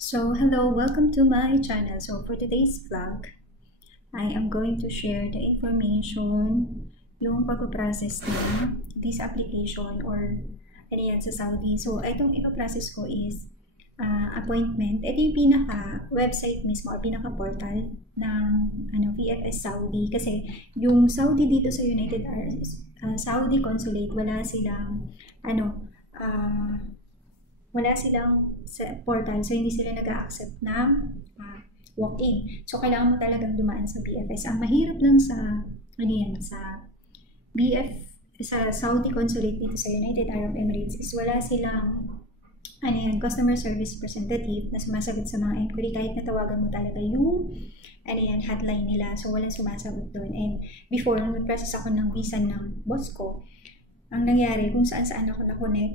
So hello, welcome to my channel. So for today's vlog, I am going to share the information yung pag-process ng this application or ano yan sa Saudi. So itong ipaprocess ko is appointment. Ito yung pinaka-website mismo or pinaka-portal ng VFS Saudi. Kasi yung Saudi dito sa United Arab Saudi Consulate, wala silang sa portal, so hindi sila nag-a-accept ng walk-in. So kailangan mo talagang dumaan sa BFS. Ang mahirap lang sa sa Saudi Consulate dito sa United Arab Emirates is wala silang customer service representative na sumasagot sa mga inquiry kahit natawagan mo talaga yung hotline nila. So walang sumasagot doon. And before, nung nag-process ako ng visa ng boss ko, ang nangyari, kung saan ako na-connect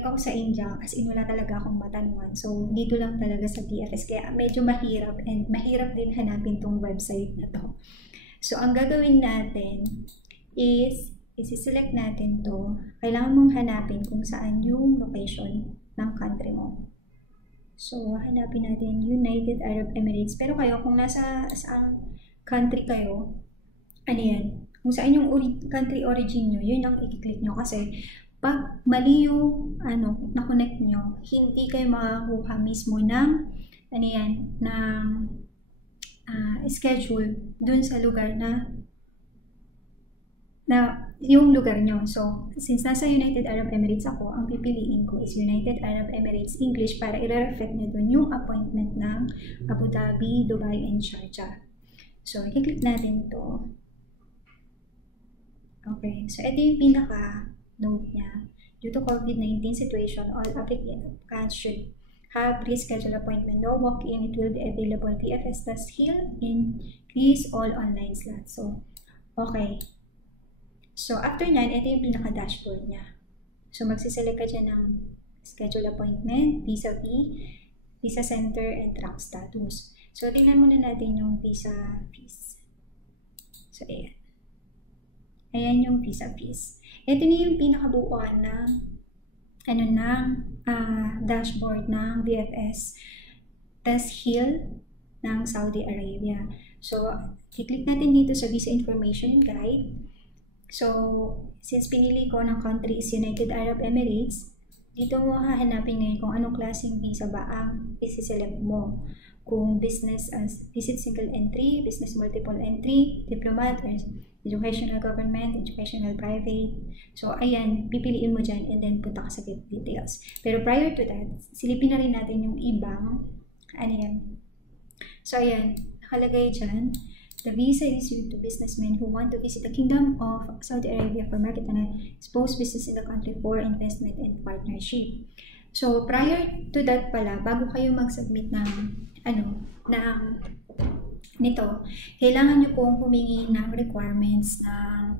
ako sa India, as in wala talaga akong matanungan. So, dito lang talaga sa BFS. Kaya medyo mahirap and mahirap din hanapin tong website na to. So, ang gagawin natin is, isi-select natin to. Kailangan mong hanapin kung saan yung location ng country mo. So, hanapin natin United Arab Emirates. Pero kayo, kung nasa saang country kayo, kung saan yung country origin nyo, yun ang i-click nyo. Kasi pag mali yung na-connect nyo, hindi kayo makakuha mismo ng schedule dun sa lugar na yung lugar nyo. So, since nasa United Arab Emirates ako, ang pipiliin ko is United Arab Emirates English para i-reflect nyo dun yung appointment ng Abu Dhabi, Dubai, and Sharjah. So, i-click natin to. Okay, so ito yung pinaka-note niya. Due to COVID-19 situation, all applicants should have rescheduled appointment. No walk-in, it will be available. PFS does heal, increase all online slots. So, okay. So, after nyan, ito yung pinaka-dashboard niya. So, magsiselect ka dyan ng schedule appointment, visa fee, visa center, and track status. So, tingnan muna natin yung visa fees. So, ayan. Ayan yung visa fees. Ito na yung pinakabuuan ng dashboard ng BFS Test Heal ng Saudi Arabia. So, i-click natin dito sa Visa Information Guide. So, since pinili ko ng country is United Arab Emirates, dito mo hahanapin ngayon kung anong klaseng visa ba ang isi-select mo. Kung business as visit single entry, business multiple entry, diplomat, or educational government, educational private. So, ayan, pipiliin mo dyan and then punta ka sa get details. Pero prior to that, silipin na rin natin yung ibang, So, ayan, nakalagay dyan, the visa is issued to businessmen who want to visit the Kingdom of Saudi Arabia for market and expose business in the country for investment and partnership. So, prior to that pala, bago kayo mag-submit nito, kailangan nyo pong humingi ng requirements ng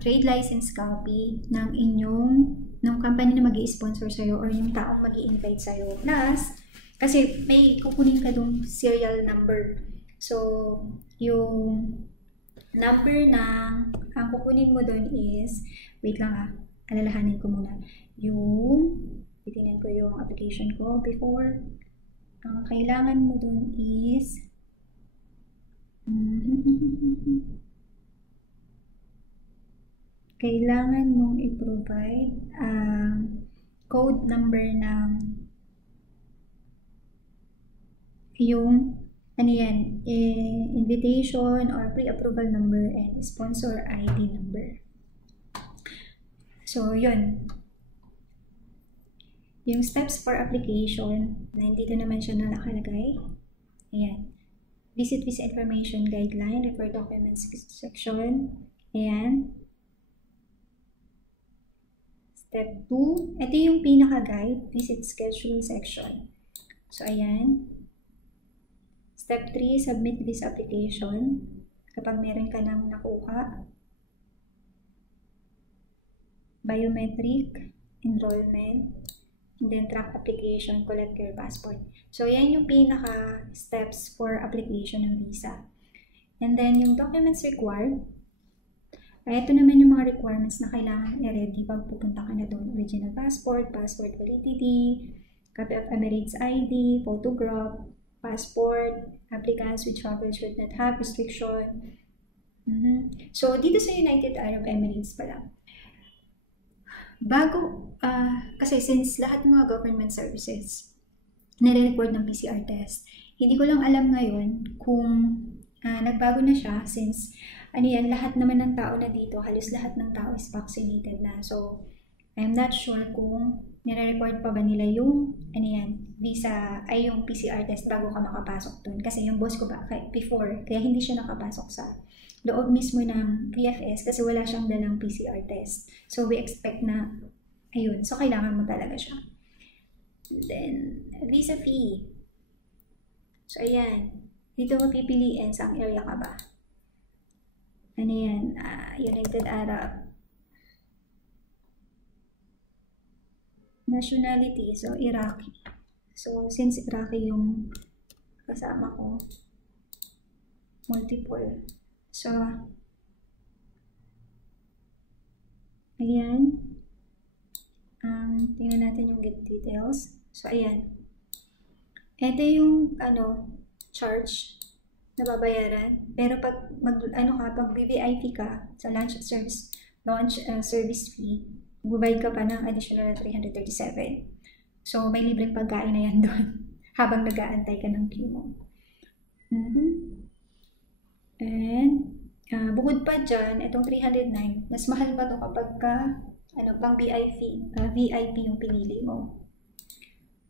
trade license copy ng company na mag-i-sponsor sa'yo or yung taong mag-i-invite sa'yo. Plus, kasi may kukunin ka dong serial number. So, yung number ang kukunin mo doon is, wait lang alalahanin ko muna. Titingnan ko yung application ko before. Ang kailangan mo doon is, kailangan mong i-provide code number ng yung invitation or pre-approval number and sponsor ID number. So, yun. Yung steps for application, nandito naman siya nakalagay. Ayan. Visit Visa Information Guideline, Refer Documents section. Ayan. Step 2. Ito yung pinaka-guide, Visit Schedule section. So, ayan. Step 3, Submit Visa Application. Kapag meron ka nang nakuha. Biometric, Enrollment, and then track application, collect your passport. So, yan yung pinaka-steps for application ng visa. And then, yung documents required, ito naman yung mga requirements na kailangan i-ready pag pupunta ka na doon. Original passport, passport validity, copy of Emirates ID, photograph, passport, applicants with travel should not have restriction. So, dito sa United Arab Emirates pala, kasi since lahat ng mga government services nire-record ng PCR test, hindi ko lang alam ngayon kung nagbago na siya since lahat naman ng tao na dito, halos lahat ng tao is vaccinated na. So, I'm not sure kung nire-record pa ba nila yung visa ay yung PCR test bago ka makapasok dun. Kasi yung boss ko before, kaya hindi siya nakapasok sa loob mismo ng VFS kasi wala siyang dalang PCR test. So, we expect na, so kailangan mo talaga siya. Then, visa fee. So, ayan. Dito mo pipiliin sa area ka ba. United Arab. Nationality, so Iraqi. So, since Iraqi yung kasama ko, multiple. So, ayan. Tingnan natin yung get details. So, ayan. Ito yung, charge na babayaran. Pero pag, pag VVIP ka sa launch service fee, magbabayad ka pa ng additional na 337. So, may libreng pagkain na yan doon habang nag-aantay ka ng queue mo. And, bukod pa dyan, itong 309, mas mahal pa to kapag pang VIP yung pinili mo.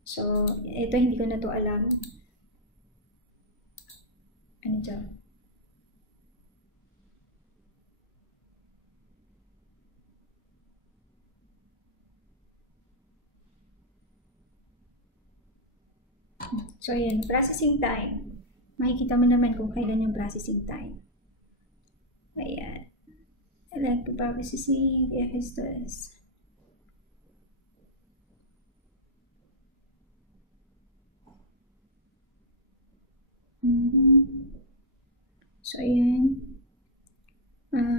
So, ito hindi ko na to alam. Dyan? So, ayan, processing time. Makikita mo naman kung kailan yung processing time. Ayan. Electric processing, VFS test. So, ayan.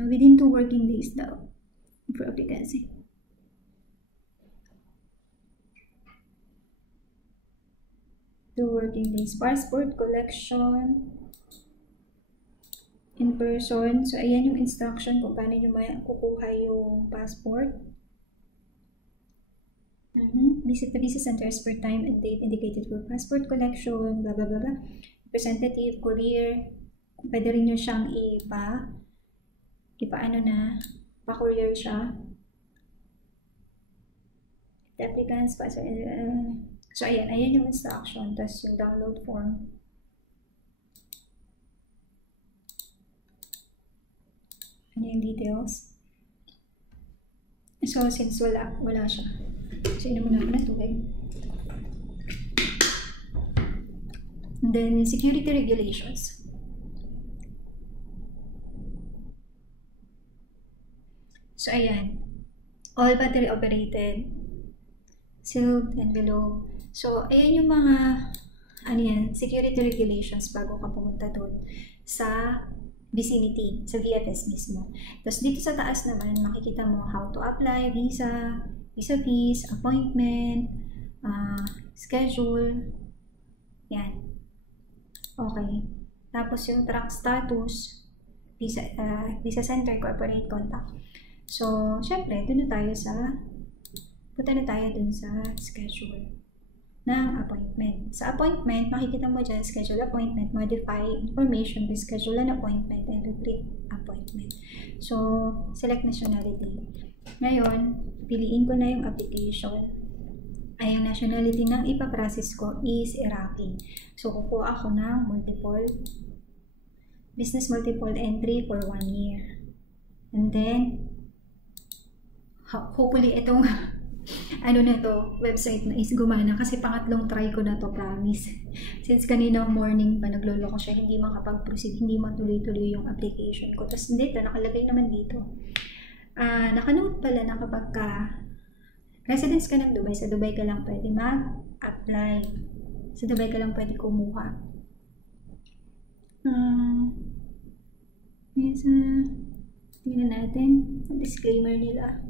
Within 2 working days daw for application. Working days. Passport collection in person. So, ayan yung instruction kung paano nyo kukuha yung passport. Visit the visa centers per time and date indicated for passport collection, blah, blah, blah, blah. Representative, courier. Pwede rin nyo siyang pa-courier siya. The applicants, so, ayan yung instruction, tapos yung download form. Yung details. So, since wala siya. So, muna ako na tubig. And then, security regulations. So, ayan. All battery operated. Sealed and below. So, ayan yung mga security regulations bago ka pumunta doon sa vicinity, sa VFS mismo. Tapos dito sa taas naman, makikita mo how to apply, visa fees, appointment, schedule. Yan. Okay. Tapos yung track status, visa center, corporate contact. So, syempre, punta na tayo dun sa schedule ng appointment. Sa appointment, makikita mo dyan, schedule appointment, modify information, reschedule an appointment, and repeat appointment. So, select nationality. Ngayon, piliin ko na yung application. Ay, yung nationality ng ipaprocess ko is Iraqi. So, kukuha ako ng business multiple entry for 1 year. And then, hopefully itong website na is gumana kasi pangatlong try ko na to, promise. Since kaninang morning pa naglolo ko siya, hindi makapag-proceed, hindi matuloy-tuloy yung application ko. Tapos dito, nakalagay naman dito. Nakanote pala na kapag residence ka ng Dubai, sa Dubai ka lang pwede mag-apply. Sa Dubai ka lang pwede kumuha. Tingnan natin ang disclaimer nila.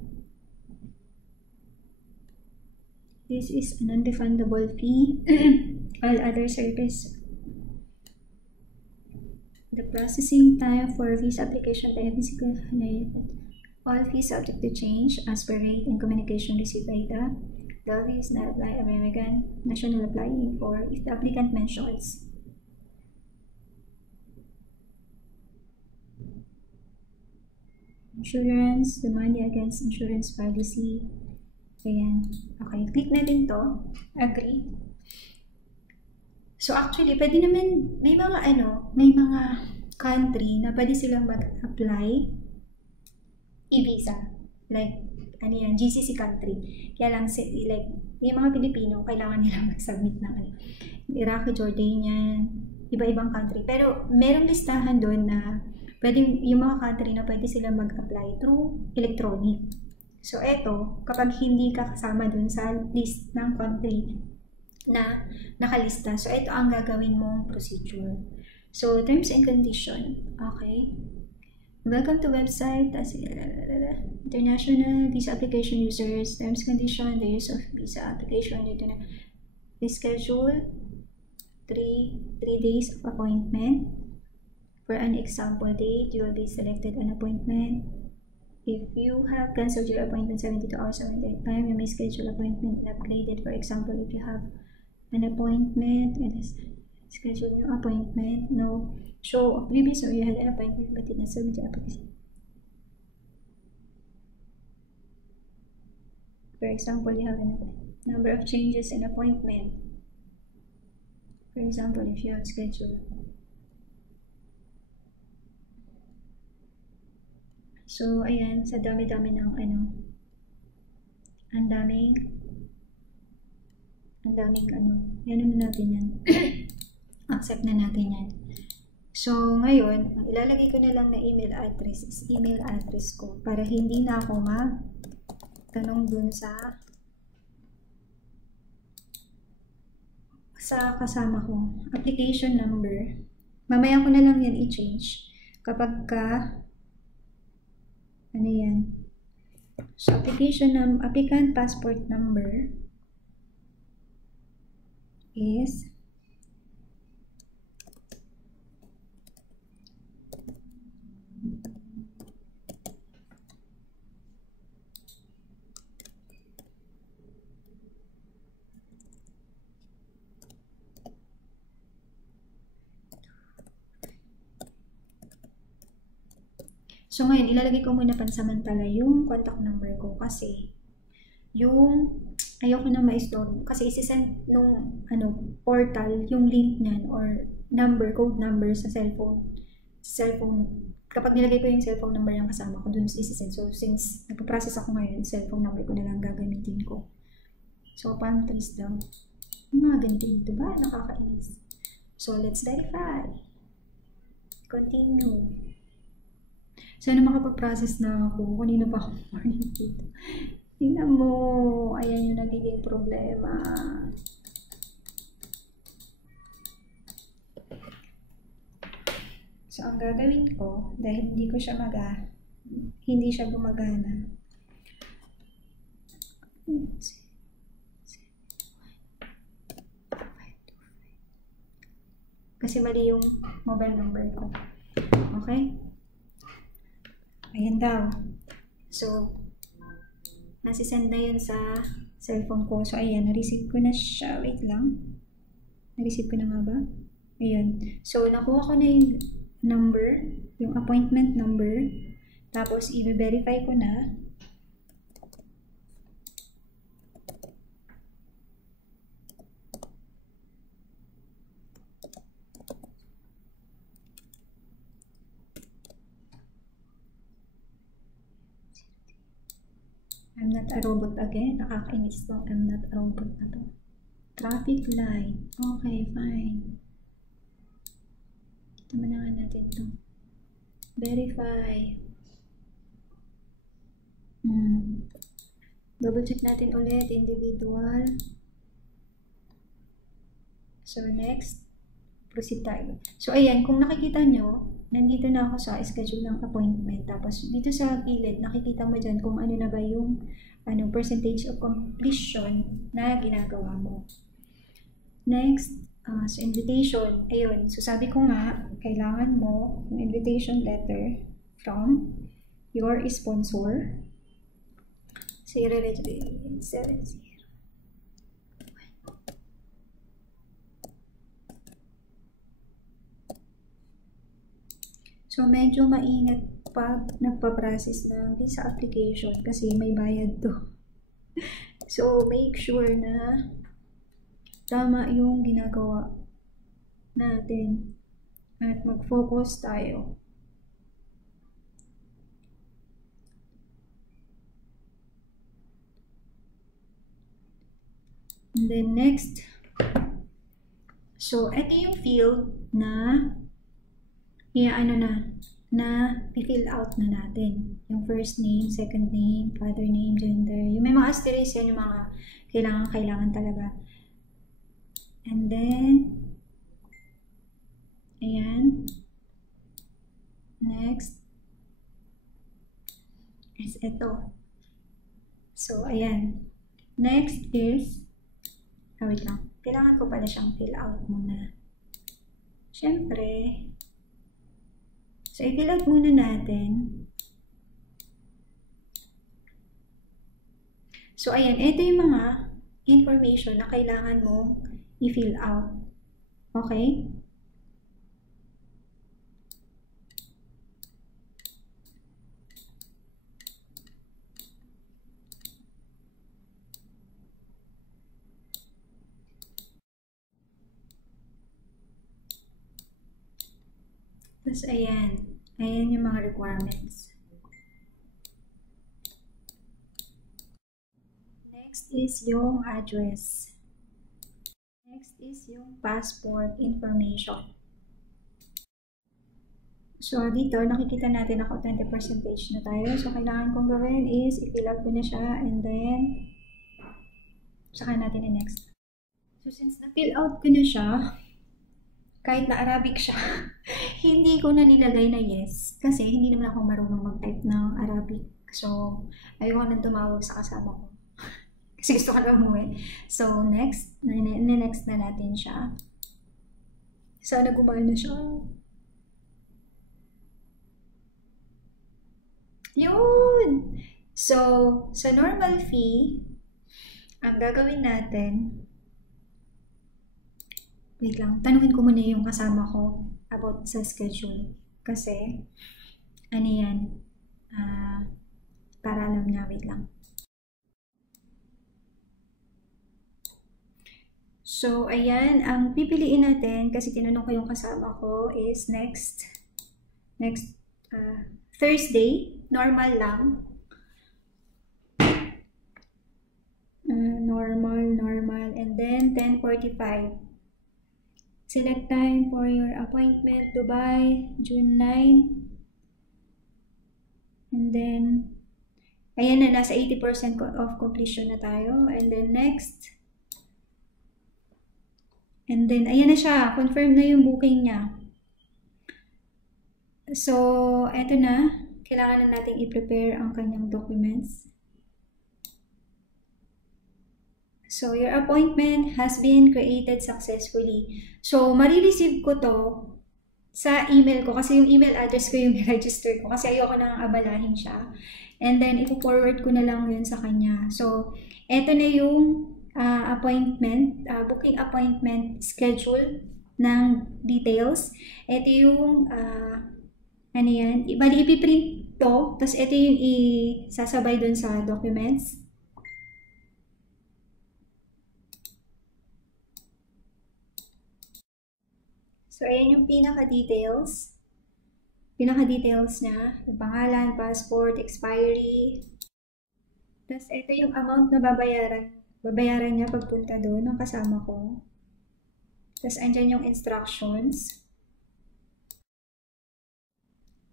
This is a non-refundable fee. All other service. The processing time for visa application by physical. All fees subject to change as per rate and communication received by the fees not apply American national applying for if the applicant mentions insurance, the money against insurance policy. Ayan. Okay, click natin to. Agree. So actually, pwede naman, may mga country na pwede silang mag-apply e-visa. Like, GCC country. Kaya lang, like, yung mga Pilipino, kailangan nilang mag-submit ng Iraq, Jordanian, iba-ibang country. Pero, merong listahan doon na pwede, yung mga country na pwede silang mag-apply through electronic. So, eto, kapag hindi ka kasama dun sa list ng country na nakalista, so ito ang gagawin mong procedure. So, terms and condition. Okay. Welcome to website. International visa application users. Terms condition. The use of visa application. Schedule 3 days of appointment. For an example date, you will be selected an appointment. If you have cancelled your appointment 72 hours from that time, you may schedule appointment and upgrade it. For example, if you have an appointment, schedule your appointment. No. Show previous or you had an appointment but did not submit your application. For example, you have a number of changes in appointment. For example, if you have scheduled. So, ayan, sa dami-dami ng ang daming yan na natin yan. Accept na natin yan. So, ngayon, ang ilalagay ko na lang na email address is email address ko para hindi na ako magtanong dun sa kasama ko. Application number. Mamaya ko na lang yan i-change kapag yan. So, applicant passport number is so ngayon, ilalagay ko muna pansamantala yung contact number ko kasi yung ayoko na ma-store kasi isi-send nung portal yung link niyan or code number sa cellphone. Kapag nilagay ko yung cellphone number ng kasama ko, dun isi-send. So since nagpo-process ako ngayon, cellphone number ko na lang gagamitin ko. So palm trace daw. Mga ganito dito ba? Nakakainis. So let's verify. Continue. Sana makapag-process na ako. Kanina pa ako morning dito. Tingnan mo. Ayan yung nagiging problema. So, ang gagawin ko, dahil hindi siya gumagana. Kasi mali yung mobile number ko. Okay? Ayan daw. So, nasisend na yun sa cellphone ko. So, ayan. Na-receive ko na siya. Wait lang. Na-receive ko na nga ba? Ayan. So, nakuha ko na yung number. Yung appointment number. Tapos, i-verify ko na. I'm not a robot again. Nakakainis to. I'm not a robot na to. Traffic light. Okay, fine. Ito na nga natin to. Verify. Double check natin ulit. Individual. So, next. Proceed tayo. So, ayan. Kung nakikita nyo, nandito na ako sa schedule ng appointment. Tapos, dito sa gilid, nakikita mo dyan kung ano na ba yung percentage of completion na ginagawa mo. Next, sa invitation, ayun. So, sabi ko nga, kailangan mo yung invitation letter from your sponsor. 070. So, medyo maingat pag nagpa-process ng visa application kasi may bayad to. So, make sure na tama yung ginagawa natin at mag-focus tayo. And then next, so, ito yung field na i-fill out na natin. Yung first name, second name, father name, gender. Yung may mga asterisk yan, yung mga kailangan talaga. And then, ayan. Next is ito. So, ayan. Next is, wait lang. Kailangan ko pala siyang fill out muna. Siyempre, so, i-fill out muna natin. So, ayan. Ito yung mga information na kailangan mo i-fill out. Okay? Tapos, ayan. Ayan yung mga requirements. Next is yung address. Next is yung passport information. So, dito, nakikita natin ako 20% na tayo. So, kailangan kong gawin is i-fill out ko na siya and then saka natin i-next. So, since na-fill out ko na siya, kahit na Arabic siya, hindi ko na nilagay na yes. Kasi hindi naman ako marunong mag-type ng Arabic. So, ayoko nang tumawag sa kasama ko. Kasi gusto ko na umuwi. So, next. Next na natin siya. Sana gumana siya. Yun! So, sa normal fee, ang gagawin natin, wait lang, tanungin ko muna yung kasama ko about sa schedule. Kasi, ano yan, para alam niya, wait lang. So, ayan, ang pipiliin natin, kasi tinanong ko yung kasama ko, is next Thursday, normal lang. Normal, and then 10:45. Select time for your appointment, Dubai, June 9. And then, ayan na, nasa 80% of completion na tayo. And then next. And then, ayan na siya. Confirm na yung booking niya. So, eto na. Kailangan na natin i-prepare ang kanyang documents. So, your appointment has been created successfully. So, marireceive ko to sa email ko kasi yung email address ko yung register ko kasi ayoko nang abalahin siya. And then, ipo-forward ko na lang yun sa kanya. So, eto na yung booking appointment schedule ng details. Ito yung, ano yan, bali ipiprint to, tapos ito yung isasabay dun sa documents. So, ayan yung pinaka-details. Pinaka-details niya. Yung pangalan, passport, expiry. Tapos, ito yung amount na babayaran niya pagpunta doon ng kasama ko. Tapos, andyan yung instructions.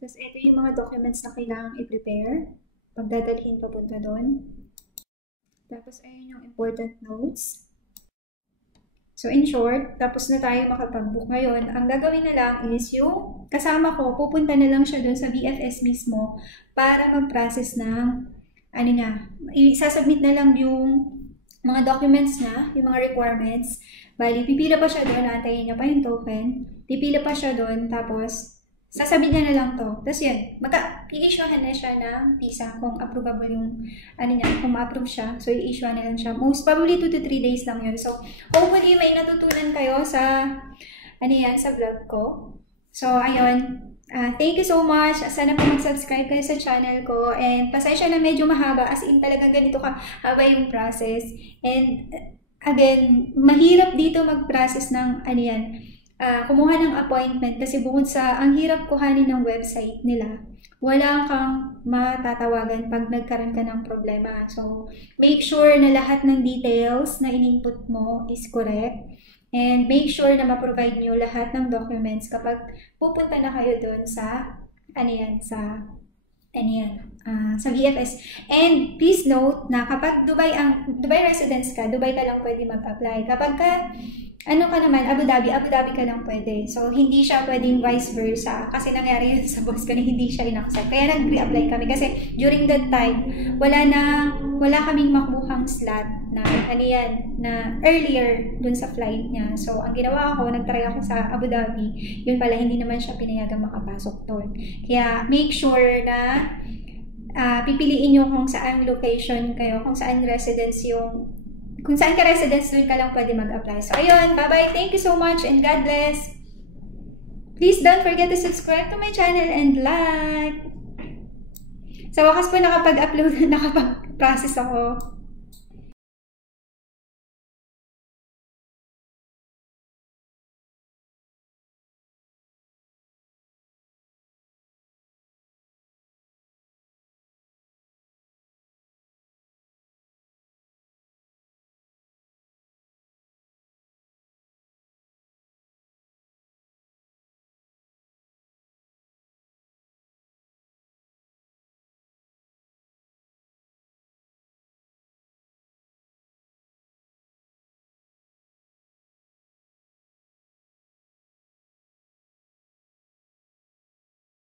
Tapos, ito yung mga documents na kailangang i-prepare pagdadalhin papunta doon. Tapos, ayun yung important notes. So, So, in short, tapos na tayo makapag-book ngayon. Ang gagawin na lang is yung kasama ko, pupunta na lang siya doon sa BFS mismo para mag-process ng, ano niya, isasubmit na lang yung mga documents na, yung mga requirements. Bali, pipila pa siya doon, antayin niya pa yung token. Pipila pa siya doon, tapos sasabit niya na lang to. Tapos yun, i-issuehan na siya ng visa kung approvable yung, ano niya, kung ma-approve siya. So, i-issue na lang siya. Most probably 2 to 3 days lang yun. So, hopefully may natutunan kayo sa, ano yan, sa vlog ko. So, ayun. Thank you so much. Sana po mag-subscribe kayo sa channel ko. And pasensya na medyo mahaba. As in talagang ganito haba yung process. And again, mahirap dito mag-process ng, ano yan, kumuha ng appointment kasi bukod sa ang hirap kuhanin ng website nila, wala kang matatawagan pag nagkaroon ka ng problema. So, make sure na lahat ng details na in-input mo is correct and make sure na ma-provide nyo lahat ng documents kapag pupunta na kayo doon sa sa VFS. And please note na kapag Dubai residents ka, Dubai ka lang pwede mag-apply. Kapag ano ka naman, Abu Dhabi ka lang pwede. So, hindi siya pwedeng vice versa. Kasi nangyari yun sa boss ko na hindi siya in-accept. Kaya nag-re-apply kami. Kasi during that time, wala kaming makuhang slot na, na earlier dun sa flight niya. So, ang ginawa ko, nag-try ako sa Abu Dhabi. Yun pala, hindi naman siya pinayagang makapasok doon. Kaya, make sure na pipiliin nyo kung saan location kayo, kung saan ka residence, doon ka lang pwede mag-apply. So, ayun. Bye-bye. Thank you so much and God bless. Please don't forget to subscribe to my channel and like. Sa wakas po nakapag-process ako.